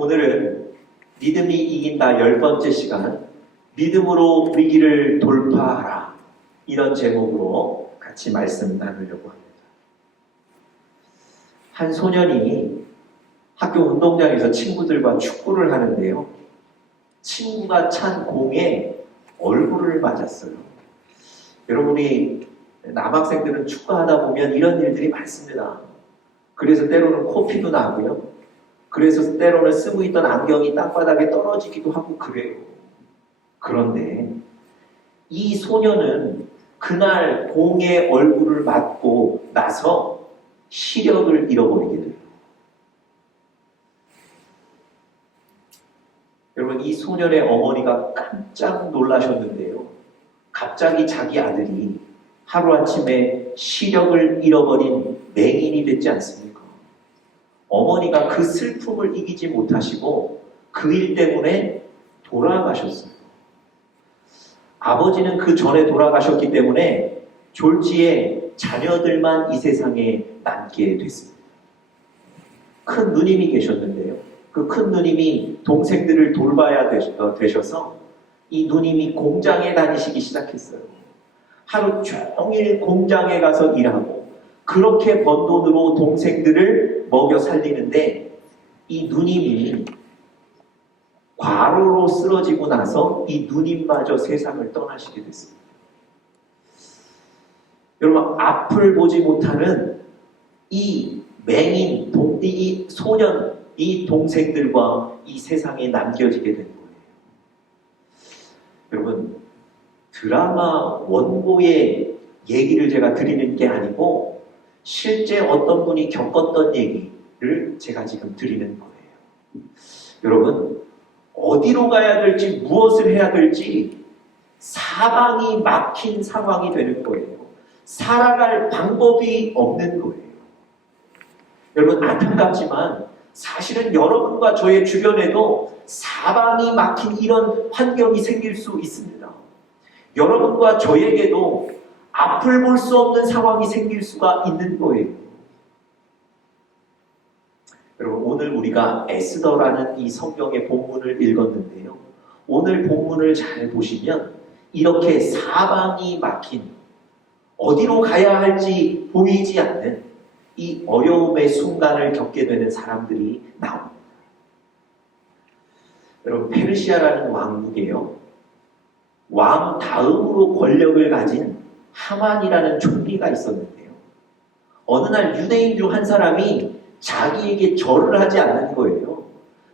오늘은 믿음이 이긴다 10번째 시간, 믿음으로 위기를 돌파하라, 이런 제목으로 같이 말씀 나누려고 합니다. 한 소년이 학교 운동장에서 친구들과 축구를 하는데요, 친구가 찬 공에 얼굴을 맞았어요. 여러분이 남학생들은 축구하다 보면 이런 일들이 많습니다. 그래서 때로는 코피도 나고요, 그래서 때로는 쓰고 있던 안경이 땅바닥에 떨어지기도 하고 그래요. 그런데 이 소년은 그날 공에 얼굴을 맞고 나서 시력을 잃어버리게 돼요. 여러분, 이 소년의 어머니가 깜짝 놀라셨는데요, 갑자기 자기 아들이 하루아침에 시력을 잃어버린 맹인이 됐지 않습니까? 어머니가 그 슬픔을 이기지 못하시고 그 일 때문에 돌아가셨어요. 아버지는 그 전에 돌아가셨기 때문에 졸지에 자녀들만 이 세상에 남게 됐습니다. 큰 누님이 계셨는데요, 그 큰 누님이 동생들을 돌봐야 되셔서 이 누님이 공장에 다니시기 시작했어요. 하루 종일 공장에 가서 일하고 그렇게 번 돈으로 동생들을 먹여 살리는데, 이 누님이 과로로 쓰러지고 나서 이 누님마저 세상을 떠나시게 됐습니다. 여러분, 앞을 보지 못하는 이 맹인, 이 소년, 이 동생들과 이 세상에 남겨지게 된 거예요. 여러분, 드라마 원고의 얘기를 제가 드리는 게 아니고 실제 어떤 분이 겪었던 얘기를 제가 지금 드리는 거예요. 여러분, 어디로 가야 될지, 무엇을 해야 될지 사방이 막힌 상황이 되는 거예요. 살아갈 방법이 없는 거예요. 여러분, 안타깝지만 사실은 여러분과 저의 주변에도 사방이 막힌 이런 환경이 생길 수 있습니다. 여러분과 저에게도 앞을 볼 수 없는 상황이 생길 수가 있는 거예요. 여러분, 오늘 우리가 에스더라는 이 성경의 본문을 읽었는데요, 오늘 본문을 잘 보시면 이렇게 사방이 막힌, 어디로 가야 할지 보이지 않는 이 어려움의 순간을 겪게 되는 사람들이 나옵니다. 여러분, 페르시아라는 왕국에요, 왕 다음으로 권력을 가진 하만이라는 총리가 있었는데요, 어느 날 유대인 중 한 사람이 자기에게 절을 하지 않는 거예요.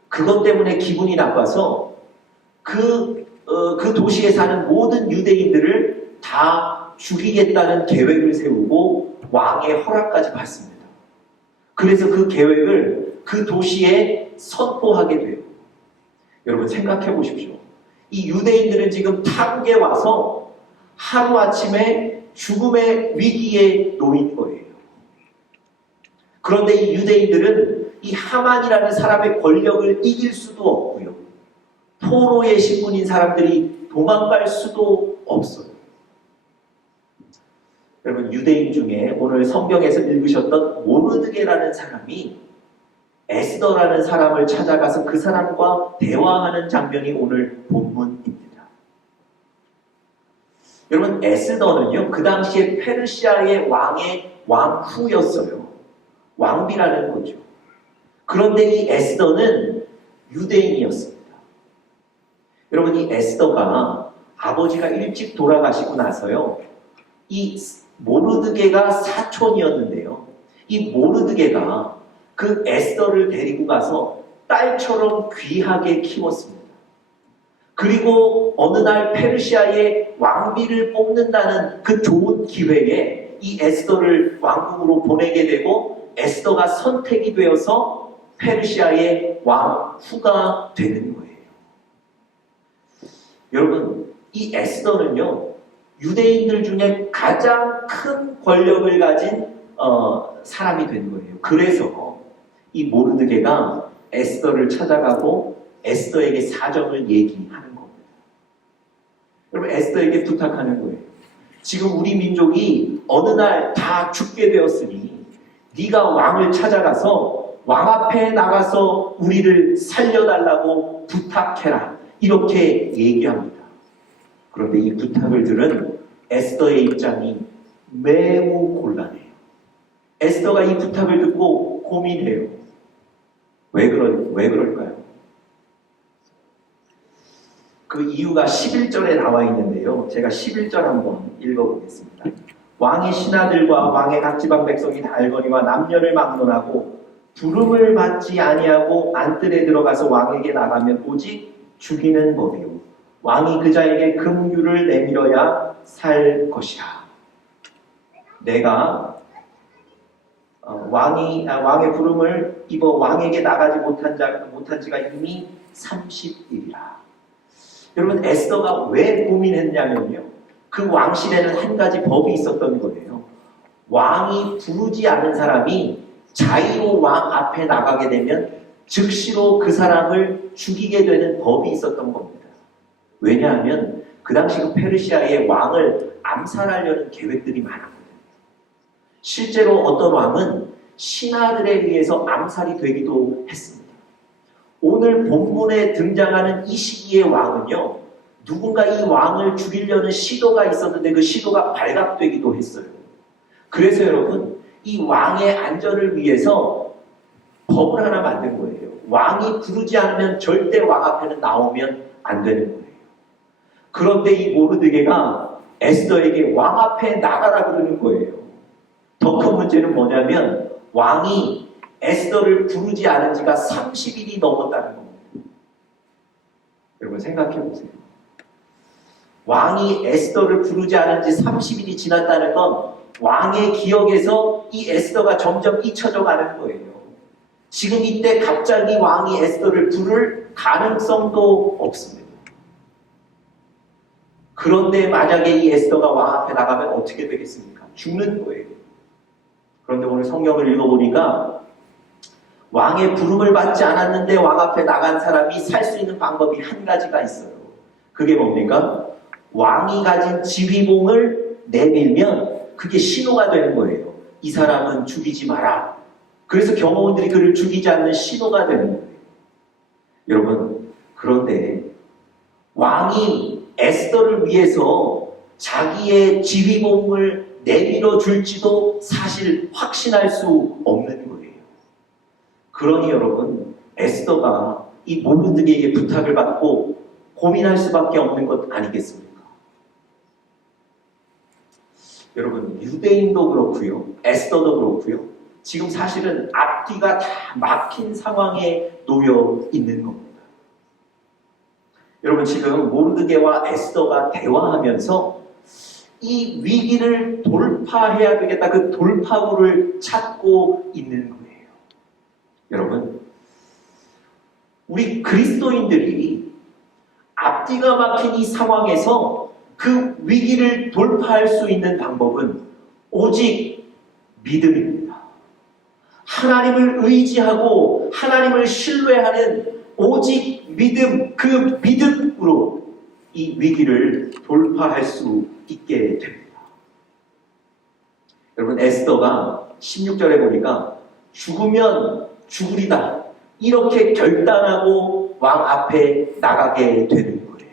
그것 때문에 기분이 나빠서 그 도시에 사는 모든 유대인들을 다 죽이겠다는 계획을 세우고 왕의 허락까지 받습니다. 그래서 그 계획을 그 도시에 선포하게 돼요. 여러분, 생각해 보십시오. 이 유대인들은 지금 타국에 와서 하루아침에 죽음의 위기에 놓인 거예요. 그런데 이 유대인들은 이 하만이라는 사람의 권력을 이길 수도 없고요, 포로의 신분인 사람들이 도망갈 수도 없어요. 여러분, 유대인 중에 오늘 성경에서 읽으셨던 모르드게라는 사람이 에스더라는 사람을 찾아가서 그 사람과 대화하는 장면이 오늘 본문입니다. 여러분, 에스더는요, 그 당시에 페르시아의 왕의 왕후였어요. 왕비라는 거죠. 그런데 이 에스더는 유대인이었습니다. 여러분, 이 에스더가 아버지가 일찍 돌아가시고 나서요, 이 모르드게가 사촌이었는데요, 이 모르드게가 그 에스더를 데리고 가서 딸처럼 귀하게 키웠습니다. 그리고 어느 날 페르시아의 왕비를 뽑는다는 그 좋은 기회에 이 에스더를 왕궁으로 보내게 되고, 에스더가 선택이 되어서 페르시아의 왕후가 되는 거예요. 여러분, 이 에스더는요, 유대인들 중에 가장 큰 권력을 가진 사람이 된 거예요. 그래서 이 모르드게가 에스더를 찾아가고 에스더에게 사정을 얘기하는 겁니다. 여러분, 에스더에게 부탁하는 거예요. 지금 우리 민족이 어느 날 다 죽게 되었으니 네가 왕을 찾아가서 왕 앞에 나가서 우리를 살려달라고 부탁해라. 이렇게 얘기합니다. 그런데 이 부탁을 들은 에스더의 입장이 매우 곤란해요. 에스더가 이 부탁을 듣고 고민해요. 왜 그럴까요? 그 이유가 11절에 나와 있는데요. 제가 11절 한번 읽어보겠습니다. 왕의 신하들과 왕의 각 지방 백성이 다 알거니와 남녀를 막론하고 부름을 받지 아니하고 안뜰에 들어가서 왕에게 나가면 오직 죽이는 법이요. 왕이 그 자에게 금유를 내밀어야 살 것이라. 내가 왕의 부름을 입어 왕에게 나가지 못한 지가 이미 30일이라. 여러분, 에스더가 왜 고민했냐면요. 그 왕실에는 한 가지 법이 있었던 거예요. 왕이 부르지 않은 사람이 자의로 왕 앞에 나가게 되면 즉시로 그 사람을 죽이게 되는 법이 있었던 겁니다. 왜냐하면 그 당시 그 페르시아의 왕을 암살하려는 계획들이 많았거든요. 실제로 어떤 왕은 신하들에 의해서 암살이 되기도 했습니다. 오늘 본문에 등장하는 이 시기의 왕은요, 누군가 이 왕을 죽이려는 시도가 있었는데 그 시도가 발각되기도 했어요. 그래서 여러분, 이 왕의 안전을 위해서 법을 하나 만든 거예요. 왕이 부르지 않으면 절대 왕 앞에는 나오면 안 되는 거예요. 그런데 이 모르드게가 에스더에게 왕 앞에 나가라 그러는 거예요. 더 큰 문제는 뭐냐면 왕이 에스더를 부르지 않은 지가 30일이 넘었다는 겁니다. 여러분 생각해 보세요. 왕이 에스더를 부르지 않은 지 30일이 지났다는 건 왕의 기억에서 이 에스더가 점점 잊혀져 가는 거예요. 지금 이때 갑자기 왕이 에스더를 부를 가능성도 없습니다. 그런데 만약에 이 에스더가 왕 앞에 나가면 어떻게 되겠습니까? 죽는 거예요. 그런데 오늘 성경을 읽어보니까 왕의 부름을 받지 않았는데 왕 앞에 나간 사람이 살 수 있는 방법이 한 가지가 있어요. 그게 뭡니까? 왕이 가진 지휘봉을 내밀면 그게 신호가 되는 거예요. 이 사람은 죽이지 마라. 그래서 경호원들이 그를 죽이지 않는 신호가 되는 거예요. 여러분, 그런데 왕이 에스더를 위해서 자기의 지휘봉을 내밀어 줄지도 사실 확신할 수 없는 거예요. 그러니 여러분, 에스더가 이 모르드게에게 부탁을 받고 고민할 수밖에 없는 것 아니겠습니까? 여러분, 유대인도 그렇고요, 에스더도 그렇고요, 지금 사실은 앞뒤가 다 막힌 상황에 놓여 있는 겁니다. 여러분, 지금 모르드게와 에스더가 대화하면서 이 위기를 돌파해야 되겠다, 그 돌파구를 찾고 있는 거예요. 여러분, 우리 그리스도인들이 앞뒤가 막힌 이 상황에서 그 위기를 돌파할 수 있는 방법은 오직 믿음입니다. 하나님을 의지하고 하나님을 신뢰하는 오직 믿음, 그 믿음으로 이 위기를 돌파할 수 있게 됩니다. 여러분, 에스더가 16절에 보니까 죽으면 죽으리다, 이렇게 결단하고 왕 앞에 나가게 되는 거예요.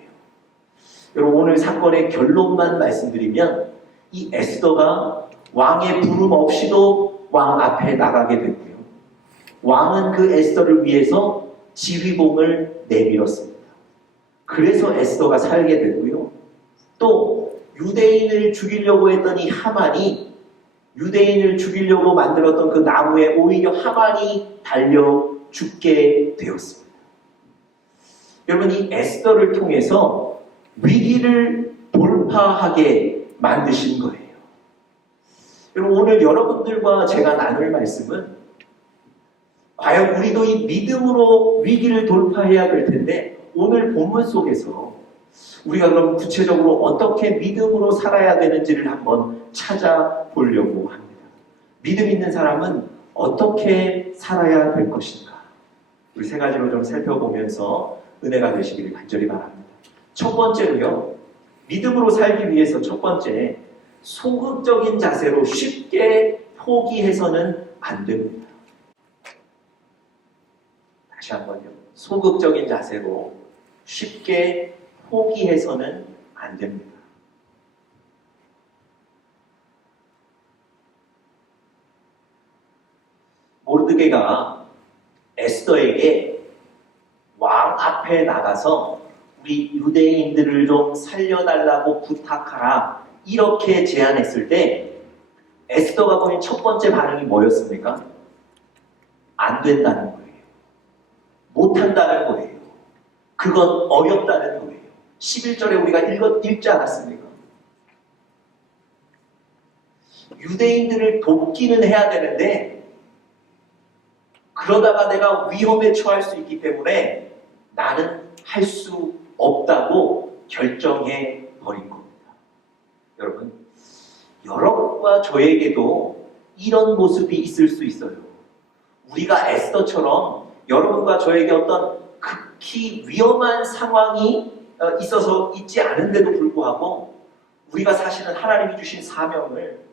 여러분, 오늘 사건의 결론만 말씀드리면 이 에스더가 왕의 부름 없이도 왕 앞에 나가게 됐고요. 왕은 그 에스더를 위해서 지휘봉을 내밀었습니다. 그래서 에스더가 살게 됐고요. 또 유대인을 죽이려고 했던 이 하만이, 유대인을 죽이려고 만들었던 그 나무에 오히려 하만이 달려 죽게 되었습니다. 여러분, 이 에스더를 통해서 위기를 돌파하게 만드신 거예요. 여러분, 오늘 여러분들과 제가 나눌 말씀은 과연 우리도 이 믿음으로 위기를 돌파해야 될 텐데, 오늘 본문 속에서 우리가 그럼 구체적으로 어떻게 믿음으로 살아야 되는지를 한번 찾아보려고 합니다. 믿음 있는 사람은 어떻게 살아야 될 것인가? 우리 세 가지로 좀 살펴보면서 은혜가 되시기를 간절히 바랍니다. 첫 번째로요, 믿음으로 살기 위해서 첫 번째, 소극적인 자세로 쉽게 포기해서는 안 됩니다. 다시 한번요. 소극적인 자세로 쉽게 포기해서는 안 됩니다. 모르드게가 에스더에게 왕 앞에 나가서 우리 유대인들을 좀 살려달라고 부탁하라 이렇게 제안했을 때 에스더가 보인 첫 번째 반응이 뭐였습니까? 안 된다는 거예요. 못한다는 거예요. 그건 어렵다는 거예요. 11절에 우리가 읽지 않았습니까? 유대인들을 돕기는 해야 되는데 그러다가 내가 위험에 처할 수 있기 때문에 나는 할 수 없다고 결정해 버린 겁니다. 여러분, 여러분과 저에게도 이런 모습이 있을 수 있어요. 우리가 에스더처럼 여러분과 저에게 어떤 극히 위험한 상황이 있지 않은데도 불구하고 우리가 사실은 하나님이 주신 사명을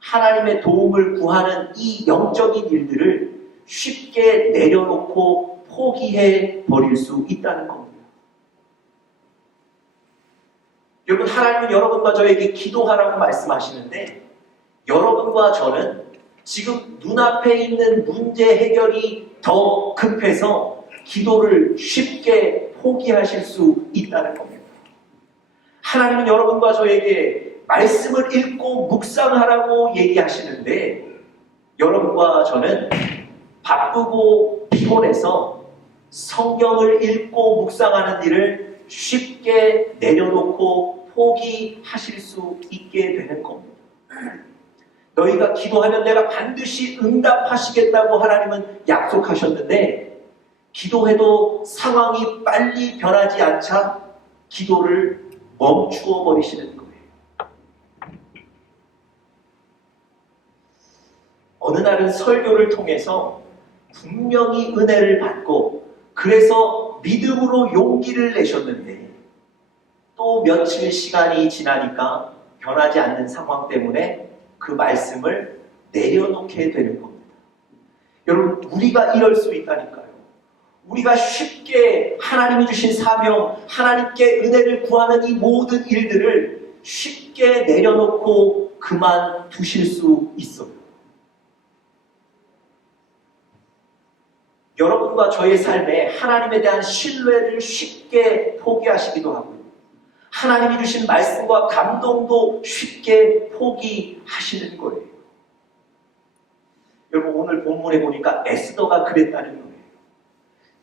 하나님의 도움을 구하는 이 영적인 일들을 쉽게 내려놓고 포기해 버릴 수 있다는 겁니다. 여러분, 하나님은 여러분과 저에게 기도하라고 말씀하시는데 여러분과 저는 지금 눈앞에 있는 문제 해결이 더 급해서 기도를 쉽게 포기하실 수 있다는 겁니다. 하나님은 여러분과 저에게 말씀을 읽고 묵상하라고 얘기하시는데 여러분과 저는 바쁘고 피곤해서 성경을 읽고 묵상하는 일을 쉽게 내려놓고 포기하실 수 있게 되는 겁니다. 너희가 기도하면 내가 반드시 응답하시겠다고 하나님은 약속하셨는데 기도해도 상황이 빨리 변하지 않자 기도를 멈추어 버리시는 거예요. 어느 날은 설교를 통해서 분명히 은혜를 받고 그래서 믿음으로 용기를 내셨는데 또 며칠 시간이 지나니까 변하지 않는 상황 때문에 그 말씀을 내려놓게 되는 겁니다. 여러분, 우리가 이럴 수 있다니까요. 우리가 쉽게 하나님이 주신 사명, 하나님께 은혜를 구하는 이 모든 일들을 쉽게 내려놓고 그만두실 수 있어요. 여러분과 저의 삶에 하나님에 대한 신뢰를 쉽게 포기하시기도 하고요. 하나님이 주신 말씀과 감동도 쉽게 포기하시는 거예요. 여러분, 오늘 본문에 보니까 에스더가 그랬다는 거예요.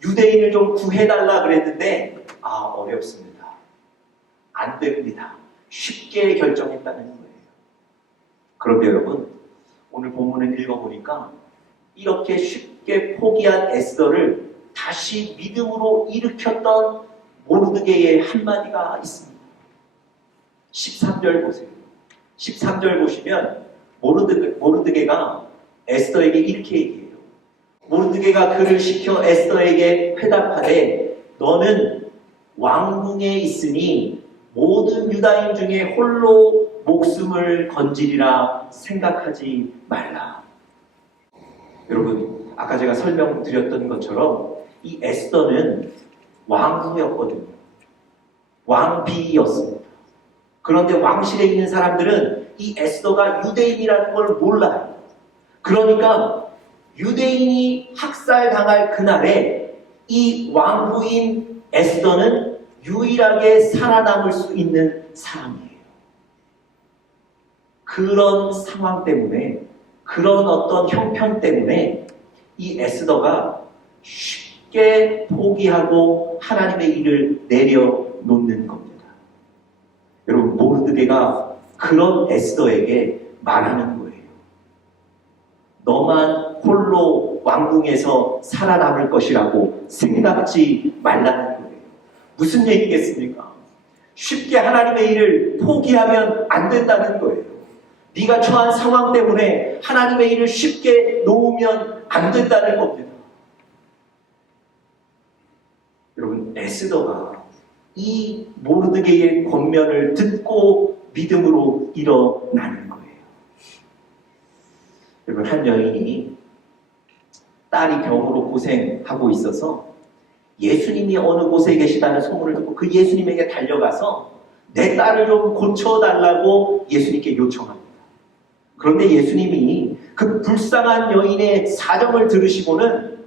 유대인을 좀 구해달라 그랬는데 어렵습니다. 안 됩니다. 쉽게 결정했다는 거예요. 그런데 여러분, 오늘 본문을 읽어보니까 이렇게 쉽게 포기한 에스더를 다시 믿음으로 일으켰던 모르드게의 한마디가 있습니다. 13절 보세요. 13절 보시면 모르드게가 에스더에게 이렇게 얘기해요. 모르드게가 그를 시켜 에스더에게 회답하되 너는 왕궁에 있으니 모든 유다인 중에 홀로 목숨을 건지리라 생각하지 말라. 여러분, 아까 제가 설명드렸던 것처럼 이 에스더는 왕후였거든요. 왕비였습니다. 그런데 왕실에 있는 사람들은 이 에스더가 유대인이라는 걸 몰라요. 그러니까 유대인이 학살당할 그날에 이 왕후인 에스더는 유일하게 살아남을 수 있는 사람이에요. 그런 상황 때문에, 그런 어떤 형편 때문에 이 에스더가 쉽게 포기하고 하나님의 일을 내려놓는 겁니다. 여러분, 모르드게가 그런 에스더에게 말하는 거예요. 너만 홀로 왕궁에서 살아남을 것이라고 생각지 말라는 거예요. 무슨 얘기겠습니까? 쉽게 하나님의 일을 포기하면 안 된다는 거예요. 네가 처한 상황 때문에 하나님의 일을 쉽게 놓으면 안 된다는 겁니다. 여러분, 에스더가 이 모르드게의 권면을 듣고 믿음으로 일어나는 거예요. 여러분, 한 여인이 딸이 병으로 고생하고 있어서 예수님이 어느 곳에 계시다는 소문을 듣고 그 예수님에게 달려가서 내 딸을 좀 고쳐달라고 예수님께 요청합니다. 그런데 예수님이 그 불쌍한 여인의 사정을 들으시고는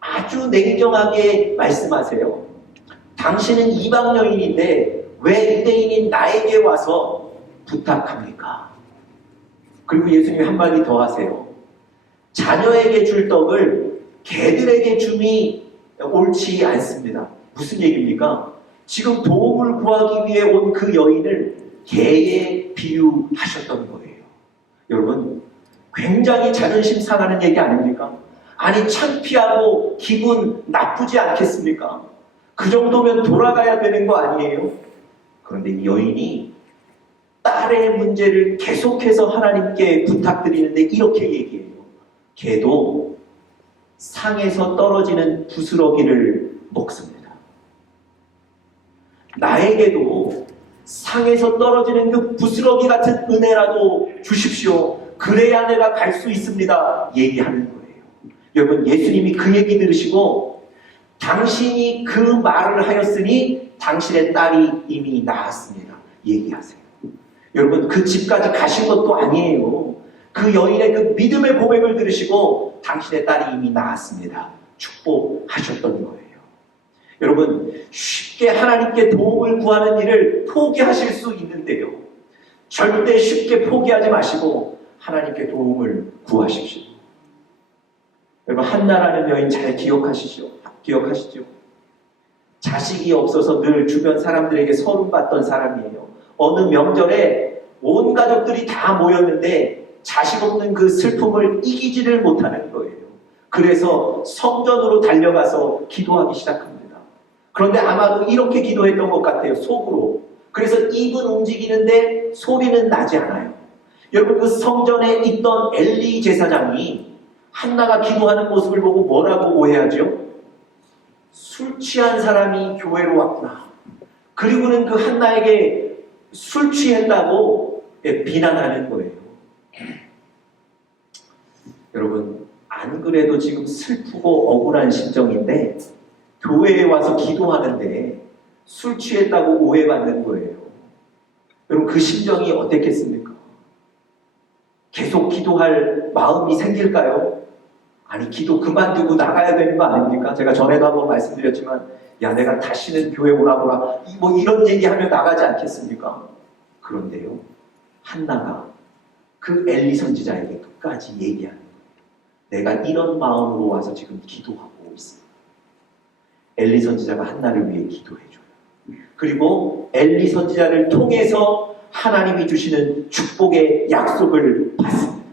아주 냉정하게 말씀하세요. 당신은 이방 여인인데 왜 유대인인 나에게 와서 부탁합니까? 그리고 예수님이 한마디 더 하세요. 자녀에게 줄 떡을 개들에게 줌이 옳지 않습니다. 무슨 얘기입니까? 지금 도움을 구하기 위해 온 그 여인을 개에 비유하셨던 거예요. 여러분, 굉장히 자존심 상하는 얘기 아닙니까? 아니, 창피하고 기분 나쁘지 않겠습니까? 그 정도면 돌아가야 되는 거 아니에요? 그런데 이 여인이 딸의 문제를 계속해서 하나님께 부탁드리는데 이렇게 얘기해요. 개도 상에서 떨어지는 부스러기를 먹습니다. 나에게도 상에서 떨어지는 그 부스러기 같은 은혜라도 주십시오. 그래야 내가 갈 수 있습니다. 얘기하는 거예요. 여러분, 예수님이 그 얘기 들으시고 당신이 그 말을 하였으니 당신의 딸이 이미 나았습니다. 얘기하세요. 여러분, 그 집까지 가신 것도 아니에요. 그 여인의 그 믿음의 고백을 들으시고 당신의 딸이 이미 나았습니다. 축복하셨던 거예요. 여러분, 쉽게 하나님께 도움을 구하는 일을 포기하실 수 있는데요. 절대 쉽게 포기하지 마시고 하나님께 도움을 구하십시오. 여러분, 한나라는 여인 잘 기억하시죠? 자식이 없어서 늘 주변 사람들에게 서름받던 사람이에요. 어느 명절에 온 가족들이 다 모였는데 자식 없는 그 슬픔을 이기지를 못하는 거예요. 그래서 성전으로 달려가서 기도하기 시작합니다. 그런데 아마도 이렇게 기도했던 것 같아요. 속으로. 그래서 입은 움직이는데 소리는 나지 않아요. 여러분, 그 성전에 있던 엘리 제사장이 한나가 기도하는 모습을 보고 뭐라고 오해하죠? 술 취한 사람이 교회로 왔구나. 그리고는 그 한나에게 술 취했다고 비난하는 거예요. 여러분, 안 그래도 지금 슬프고 억울한 심정인데 교회에 와서 기도하는데 술 취했다고 오해받는 거예요. 여러분, 그 심정이 어땠겠습니까? 계속 기도할 마음이 생길까요? 아니, 기도 그만두고 나가야 되는 거 아닙니까? 제가 전에도 한번 말씀드렸지만, 야, 내가 다시는 교회 오라보라, 뭐 이런 얘기하면 나가지 않겠습니까? 그런데요, 한나가 그 엘리 선지자에게 끝까지 얘기하는 거예요. 내가 이런 마음으로 와서 지금 기도하고 있습니다. 엘리 선지자가 한나를 위해 기도해줘요. 그리고 엘리 선지자를 통해서 하나님이 주시는 축복의 약속을 받습니다.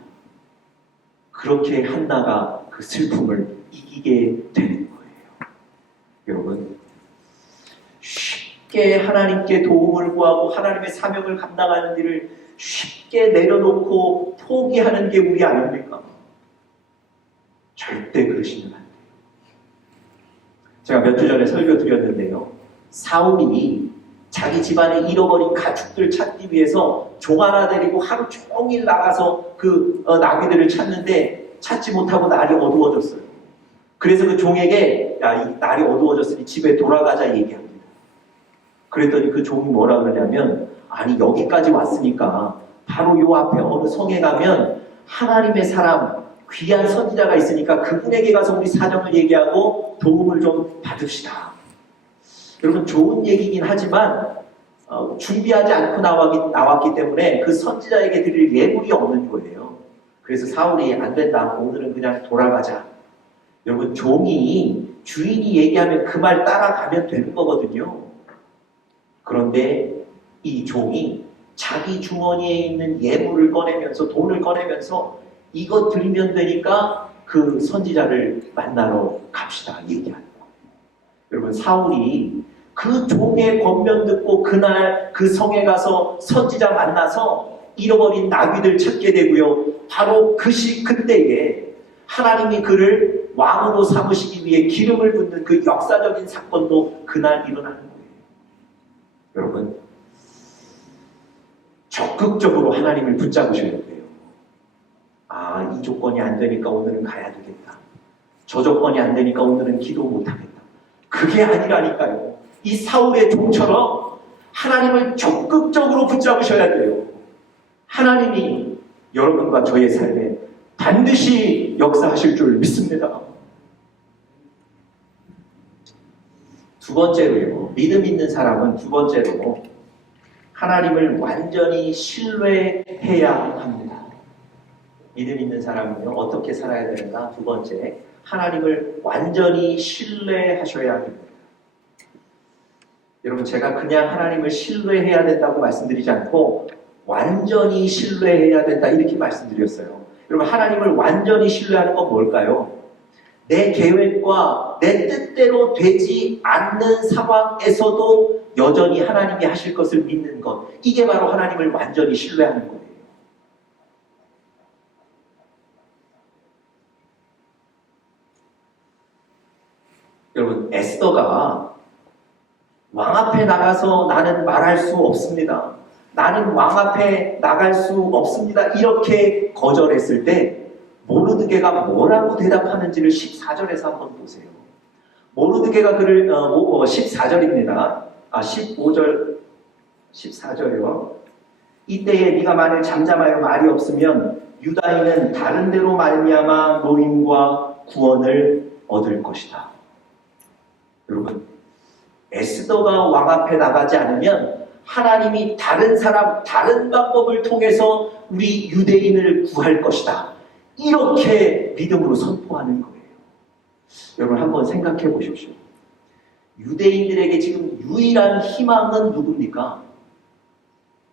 그렇게 한나가 그 슬픔을 이기게 되는 거예요. 여러분, 쉽게 하나님께 도움을 구하고 하나님의 사명을 감당하는 일을 쉽게 내려놓고 포기하는 게 우리 아닙니까? 절대 그러시면 안 돼요. 제가 몇 주 전에 설교 드렸는데요. 사울이 자기 집안에 잃어버린 가축들 찾기 위해서 종 하나 데리고 하루 종일 나가서 그 나귀들을 찾는데 찾지 못하고 날이 어두워졌어요. 그래서 그 종에게 야, 이 날이 어두워졌으니 집에 돌아가자 얘기합니다. 그랬더니 그 종이 뭐라 그러냐면 아니, 여기까지 왔으니까 바로 요 앞에 어느 성에 가면 하나님의 사람 귀한 선지자가 있으니까 그분에게 가서 우리 사정을 얘기하고 도움을 좀 받읍시다. 여러분, 좋은 얘기긴 하지만 준비하지 않고 나왔기 때문에 그 선지자에게 드릴 예물이 없는 거예요. 그래서 사울이 안 된다. 오늘은 그냥 돌아가자. 여러분, 종이 주인이 얘기하면 그 말 따라가면 되는 거거든요. 그런데 이 종이 자기 주머니에 있는 예물을 꺼내면서 돈을 꺼내면서 이거 드리면 되니까 그 선지자를 만나러 갑시다 얘기하는 거예요. 여러분, 사울이 그 종의 권면 듣고 그날 그 성에 가서 선지자 만나서 잃어버린 나귀들 찾게 되고요. 바로 그때에 하나님이 그를 왕으로 삼으시기 위해 기름을 붓는 그 역사적인 사건도 그날 일어나는 거예요. 여러분, 적극적으로 하나님을 붙잡으셔야 돼요. 아, 이 조건이 안 되니까 오늘은 가야 되겠다. 저 조건이 안 되니까 오늘은 기도 못 하겠다. 그게 아니라니까요. 이 사울의 종처럼 하나님을 적극적으로 붙잡으셔야 돼요. 하나님이 여러분과 저의 삶에 반드시 역사하실 줄 믿습니다. 두 번째로요. 믿음 있는 사람은 두 번째로 하나님을 완전히 신뢰해야 합니다. 믿음 있는 사람은요. 어떻게 살아야 되는가? 두 번째, 하나님을 완전히 신뢰하셔야 합니다. 여러분, 제가 그냥 하나님을 신뢰해야 된다고 말씀드리지 않고 완전히 신뢰해야 된다 이렇게 말씀드렸어요. 여러분, 하나님을 완전히 신뢰하는 건 뭘까요? 내 계획과 내 뜻대로 되지 않는 상황에서도 여전히 하나님이 하실 것을 믿는 것. 이게 바로 하나님을 완전히 신뢰하는 거예요. 여러분, 에스더가 왕 앞에 나가서 나는 말할 수 없습니다. 나는 왕 앞에 나갈 수 없습니다. 이렇게 거절했을 때 모르드게가 뭐라고 대답하는지를 14절에서 한번 보세요. 모르드게가 그를 14절입니다. 15절 14절이요. 이때에 네가 만일 잠잠하여 말이 없으면 유다인은 다른 데로 말미암아 노임과 구원을 얻을 것이다. 여러분, 에스더가 왕 앞에 나가지 않으면 하나님이 다른 사람, 다른 방법을 통해서 우리 유대인을 구할 것이다. 이렇게 믿음으로 선포하는 거예요. 여러분 한번 생각해 보십시오. 유대인들에게 지금 유일한 희망은 누굽니까?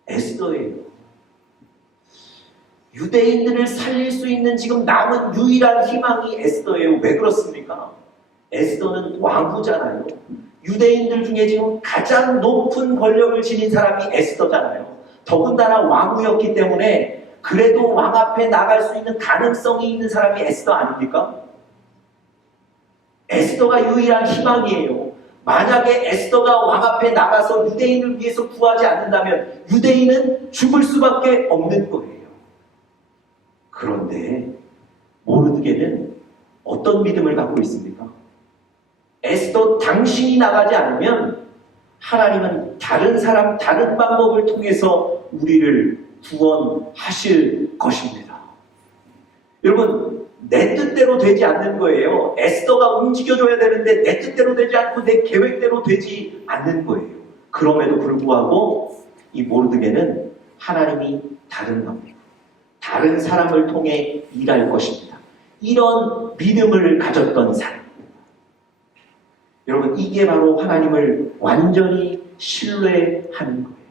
에스더예요. 유대인들을 살릴 수 있는 지금 남은 유일한 희망이 에스더예요. 왜 그렇습니까? 에스더는 왕후잖아요. 유대인들 중에 지금 가장 높은 권력을 지닌 사람이 에스더잖아요. 더군다나 왕후였기 때문에 그래도 왕 앞에 나갈 수 있는 가능성이 있는 사람이 에스더 아닙니까? 에스더가 유일한 희망이에요. 만약에 에스더가 왕 앞에 나가서 유대인을 위해서 구하지 않는다면 유대인은 죽을 수밖에 없는 거예요. 그런데 모르드게는 어떤 믿음을 갖고 있습니까? 에스더 당신이 나가지 않으면 하나님은 다른 사람, 다른 방법을 통해서 우리를 구원하실 것입니다. 여러분, 내 뜻대로 되지 않는 거예요. 에스더가 움직여줘야 되는데 내 뜻대로 되지 않고 내 계획대로 되지 않는 거예요. 그럼에도 불구하고 이 모르드게는 하나님이 다른 방법, 다른 사람을 통해 일할 것입니다. 이런 믿음을 가졌던 사람. 여러분, 이게 바로 하나님을 완전히 신뢰하는 거예요.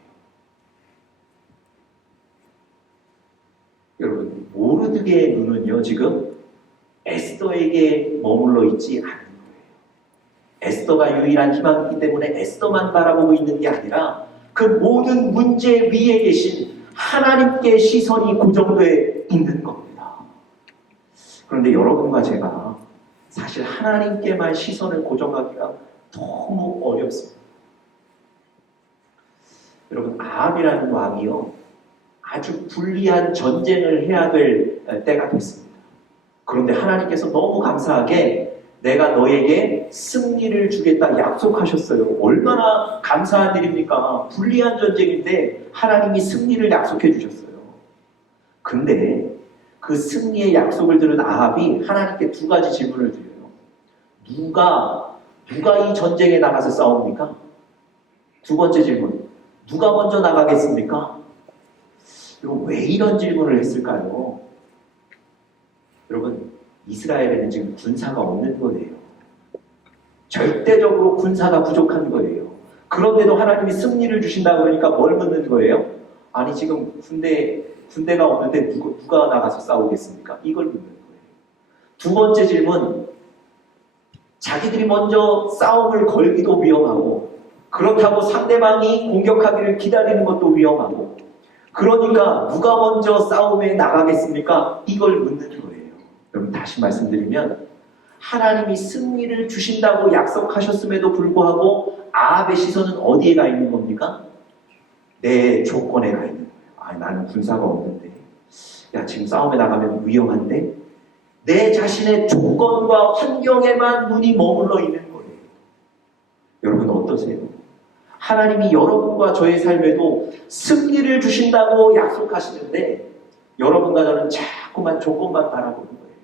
여러분, 모르드게의 눈은요, 지금 에스더에게 머물러 있지 않은 거예요. 에스더가 유일한 희망이기 때문에 에스더만 바라보고 있는 게 아니라 그 모든 문제 위에 계신 하나님께 시선이 고정되어 있는 겁니다. 그런데 여러분과 제가 사실 하나님께만 시선을 고정하기가 너무 어렵습니다. 여러분, 아합이라는 왕이요, 아주 불리한 전쟁을 해야 될 때가 됐습니다. 그런데 하나님께서 너무 감사하게 내가 너에게 승리를 주겠다 약속하셨어요. 얼마나 감사한 일입니까? 불리한 전쟁인데 하나님이 승리를 약속해 주셨어요. 근데 그 승리의 약속을 들은 아합이 하나님께 두 가지 질문을 드려요. 누가 이 전쟁에 나가서 싸웁니까? 두 번째 질문, 누가 먼저 나가겠습니까? 여러분, 왜 이런 질문을 했을까요? 여러분, 이스라엘에는 지금 군사가 없는 거예요. 절대적으로 군사가 부족한 거예요. 그런데도 하나님이 승리를 주신다 그러니까 뭘 묻는 거예요? 아니, 지금 군대가 없는데 누가 나가서 싸우겠습니까? 이걸 묻는 거예요. 두 번째 질문, 자기들이 먼저 싸움을 걸기도 위험하고 그렇다고 상대방이 공격하기를 기다리는 것도 위험하고 그러니까 누가 먼저 싸움에 나가겠습니까? 이걸 묻는 거예요. 여러분, 다시 말씀드리면 하나님이 승리를 주신다고 약속하셨음에도 불구하고 아합의 시선은 어디에 가 있는 겁니까? 내 조건에 가 있는 거예요. 나는 군사가 없는데, 야, 지금 싸움에 나가면 위험한데, 내 자신의 조건과 환경에만 눈이 머물러 있는 거예요. 어떠세요? 하나님이 여러분과 저의 삶에도 승리를 주신다고 약속하시는데 여러분과 저는 자꾸만 조건만 바라보는 거예요.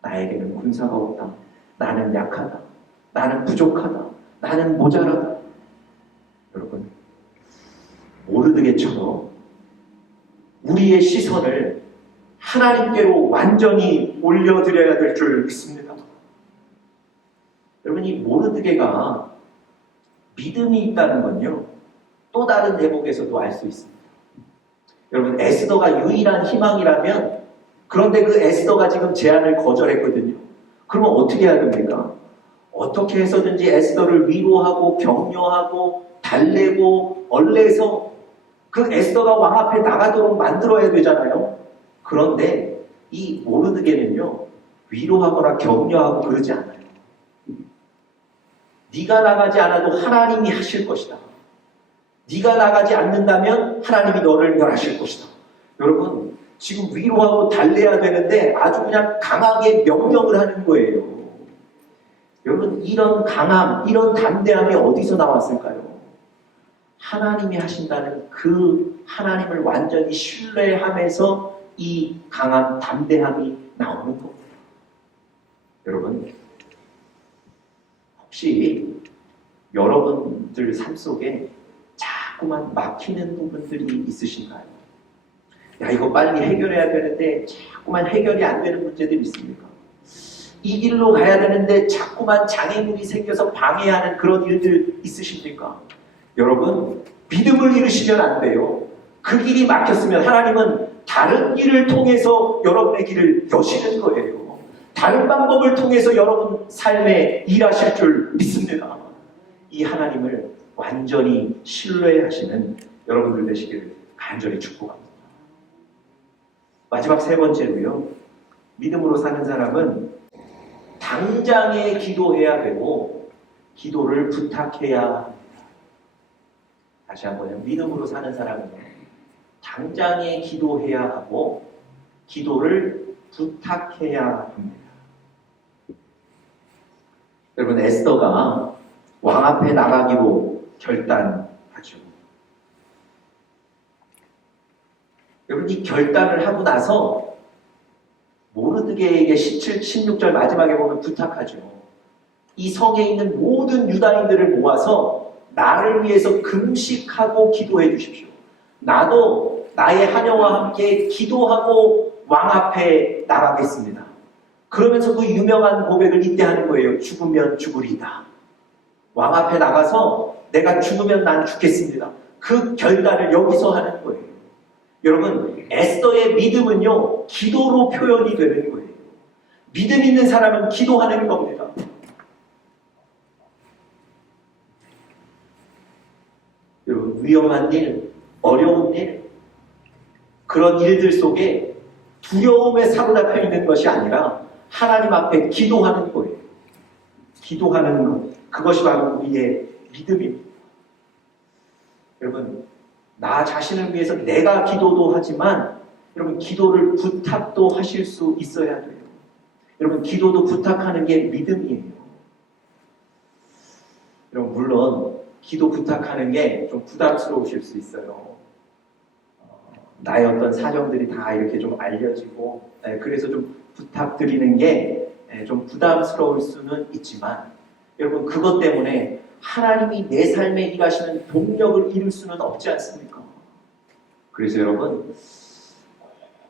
나에게는 군사가 없다. 나는 약하다. 나는 부족하다. 나는 모자라다. 여러분, 모르드게처럼 우리의 시선을 하나님께로 완전히 올려드려야 될 줄 믿습니다. 여러분, 이 모르드게가 믿음이 있다는 건요, 또 다른 대목에서도 알 수 있습니다. 여러분, 에스더가 유일한 희망이라면, 그런데 그 에스더가 지금 제안을 거절했거든요. 그러면 어떻게 해야 됩니까? 어떻게 해서든지 에스더를 위로하고 격려하고 달래고 얼레서 그 에스더가 왕 앞에 나가도록 만들어야 되잖아요. 그런데 이 모르드게는요, 위로하거나 격려하고 그러지 않아요. 네가 나가지 않아도 하나님이 하실 것이다. 네가 나가지 않는다면 하나님이 너를 멸하실 것이다. 여러분, 지금 위로하고 달래야 되는데 아주 그냥 강하게 명령을 하는 거예요. 여러분, 이런 강함, 이런 담대함이 어디서 나왔을까요? 하나님이 하신다는 그 하나님을 완전히 신뢰하면서 이 강한 담대함이 나오는 겁니다. 여러분, 혹시 여러분들 삶 속에 자꾸만 막히는 부분들이 있으신가요? 야, 이거 빨리 해결해야 되는데 자꾸만 해결이 안 되는 문제들이 있습니까? 이 길로 가야 되는데 자꾸만 장애물이 생겨서 방해하는 그런 일들 있으십니까? 여러분, 믿음을 잃으시면 안 돼요. 그 길이 막혔으면 하나님은 다른 길을 통해서 여러분의 길을 여시는 거예요. 다른 방법을 통해서 여러분 삶에 일하실 줄 믿습니다. 이 하나님을 완전히 신뢰하시는 여러분들 되시기를 간절히 축복합니다. 마지막 세 번째로요, 믿음으로 사는 사람은 당장에 기도해야 되고 기도를 부탁해야 합니다. 다시 한번요, 믿음으로 사는 사람은 당장에 기도해야 하고 기도를 부탁해야 합니다. 여러분, 에스더가 왕 앞에 나가기로 결단하죠. 여러분, 이 결단을 하고 나서 모르드게에게 17, 16절 마지막에 보면 부탁하죠. 이 성에 있는 모든 유다인들을 모아서 나를 위해서 금식하고 기도해 주십시오. 나도 나의 하녀와 함께 기도하고 왕 앞에 나가겠습니다. 그러면서 그 유명한 고백을 이때 하는 거예요. 죽으면 죽으리다. 왕 앞에 나가서 내가 죽으면 난 죽겠습니다. 그 결단을 여기서 하는 거예요. 여러분, 에스더의 믿음은요, 기도로 표현이 되는 거예요. 믿음 있는 사람은 기도하는 겁니다. 여러분, 위험한 일, 어려운 일, 그런 일들 속에 두려움에 사로잡혀 있는 것이 아니라 하나님 앞에 기도하는 거예요. 기도하는 것. 그것이 바로 우리의 믿음입니다. 여러분, 나 자신을 위해서 내가 기도도 하지만 여러분, 기도를 부탁도 하실 수 있어야 돼요. 여러분, 기도도 부탁하는 게 믿음이에요. 여러분, 물론 기도 부탁하는 게 좀 부담스러우실 수 있어요. 나의 어떤 사정들이 다 이렇게 좀 알려지고, 그래서 좀 부탁드리는 게 좀 부담스러울 수는 있지만, 여러분, 그것 때문에 하나님이 내 삶에 일하시는 동력을 잃을 수는 없지 않습니까? 그래서 여러분,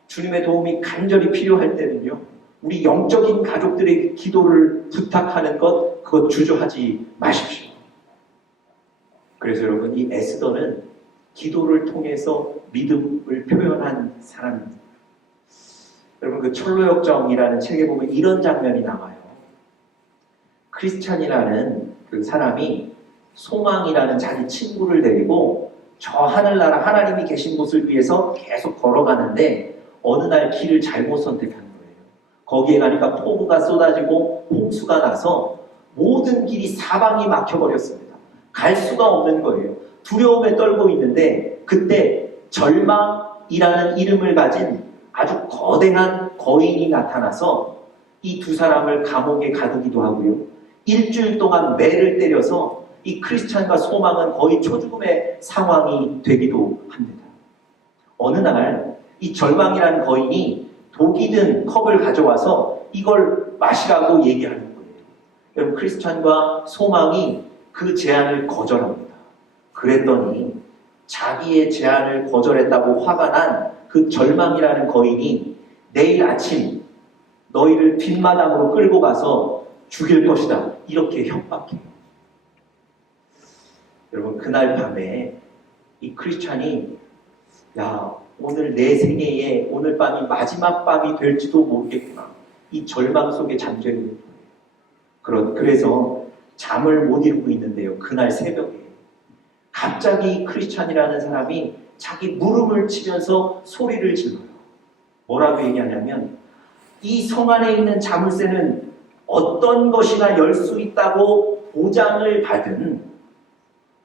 주님의 도움이 간절히 필요할 때는요, 우리 영적인 가족들에게 기도를 부탁하는 것, 그것 주저하지 마십시오. 그래서 여러분, 이 에스더는 기도를 통해서 믿음을 표현한 사람입니다. 여러분, 그 철로역정이라는 책에 보면 이런 장면이 나와요. 크리스찬이라는 그 사람이 소망이라는 자기 친구를 데리고 저 하늘나라 하나님이 계신 곳을 위해서 계속 걸어가는데 어느 날 길을 잘못 선택한 거예요. 거기에 가니까 폭우가 쏟아지고 홍수가 나서 모든 길이 사방이 막혀버렸습니다. 갈 수가 없는 거예요. 두려움에 떨고 있는데 그때 절망이라는 이름을 가진 아주 거대한 거인이 나타나서 이 두 사람을 감옥에 가두기도 하고요. 일주일 동안 매를 때려서 이 크리스찬과 소망은 거의 초죽음의 상황이 되기도 합니다. 어느 날 이 절망이라는 거인이 독이 든 컵을 가져와서 이걸 마시라고 얘기하는 거예요. 여러분, 크리스찬과 소망이 그 제안을 거절합니다. 그랬더니 자기의 제안을 거절했다고 화가 난 그 절망이라는 거인이 내일 아침 너희를 뒷마당으로 끌고 가서 죽일 것이다, 이렇게 협박해요. 여러분, 그날 밤에 이 크리스찬이 오늘 내 생애에 오늘 밤이 마지막 밤이 될지도 모르겠구나, 이 절망 속에 잠겨 있는 거예요. 그래서 잠을 못 이루고 있는데요, 그날 새벽에 갑자기 크리스찬이라는 사람이 자기 무릎을 치면서 소리를 질러요. 뭐라고 얘기하냐면, 이 성 안에 있는 자물쇠는 어떤 것이나 열 수 있다고 보장을 받은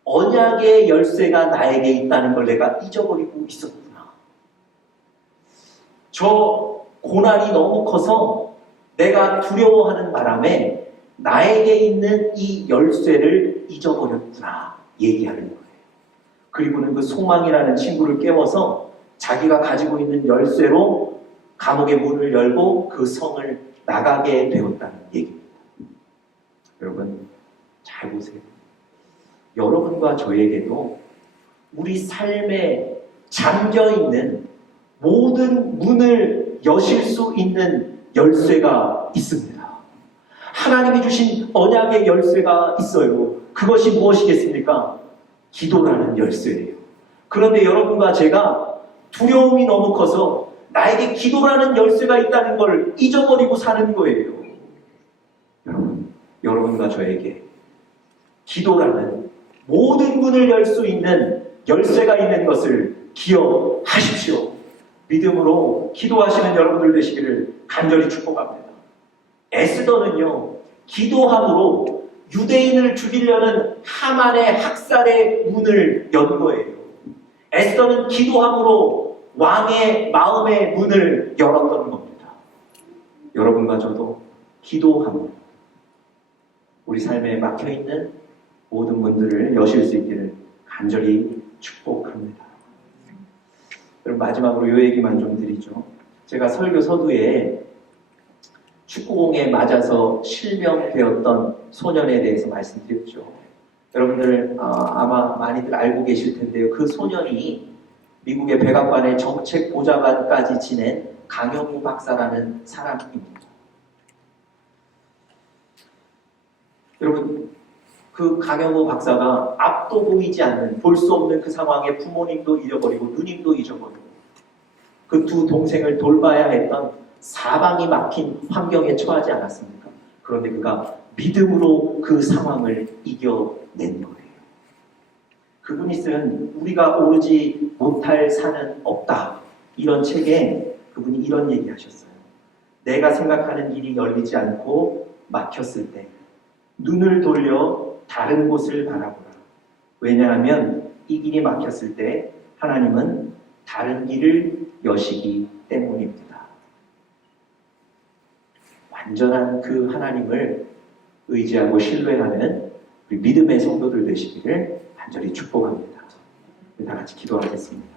언약의 열쇠가 나에게 있다는 걸 내가 잊어버리고 있었구나. 저 고난이 너무 커서 내가 두려워하는 바람에 나에게 있는 이 열쇠를 잊어버렸구나, 얘기하는 거예요. 그리고는 그 소망이라는 친구를 깨워서 자기가 가지고 있는 열쇠로 감옥의 문을 열고 그 성을 나가게 되었다는 얘기입니다. 여러분, 잘 보세요. 여러분과 저에게도 우리 삶에 잠겨있는 모든 문을 여실 수 있는 열쇠가 있습니다. 하나님이 주신 언약의 열쇠가 있어요. 그것이 무엇이겠습니까? 기도라는 열쇠예요. 그런데 여러분과 제가 두려움이 너무 커서 나에게 기도라는 열쇠가 있다는 걸 잊어버리고 사는 거예요. 여러분과 저에게 기도라는 모든 문을 열 수 있는 열쇠가 있는 것을 기억하십시오. 믿음으로 기도하시는 여러분들 되시기를 간절히 축복합니다. 에스더는요, 기도함으로 유대인을 죽이려는 하만의 학살의 문을 연 거예요. 에스더는 기도함으로 왕의 마음의 문을 열었던 겁니다. 여러분과 저도 기도함으로 우리 삶에 막혀있는 모든 문들을 여실 수 있기를 간절히 축복합니다. 그럼 마지막으로 이 얘기만 좀 드리죠. 제가 설교 서두에 축구공에 맞아서 실명되었던 소년에 대해서 말씀드렸죠. 여러분들 아마 많이들 알고 계실 텐데요. 그 소년이 미국의 백악관의 정책 보좌관까지 지낸 강영우 박사라는 사람입니다. 여러분, 그 강영우 박사가 앞도 보이지 않는, 볼 수 없는 그 상황에 부모님도 잃어버리고 누님도 잊어버리고 그 두 동생을 돌봐야 했던 사방이 막힌 환경에 처하지 않았습니까? 그런데 그가 믿음으로 그 상황을 이겨낸 거예요. 그분이 쓴 우리가 오르지 못할 산은 없다, 이런 책에 그분이 이런 얘기하셨어요. 내가 생각하는 길이 열리지 않고 막혔을 때 눈을 돌려 다른 곳을 바라보라. 왜냐하면 이 길이 막혔을 때 하나님은 다른 길을 여시기 때문입니다. 완전한 그 하나님을 의지하고 신뢰하는 우리 믿음의 성도들 되시기를 간절히 축복합니다. 다 같이 기도하겠습니다.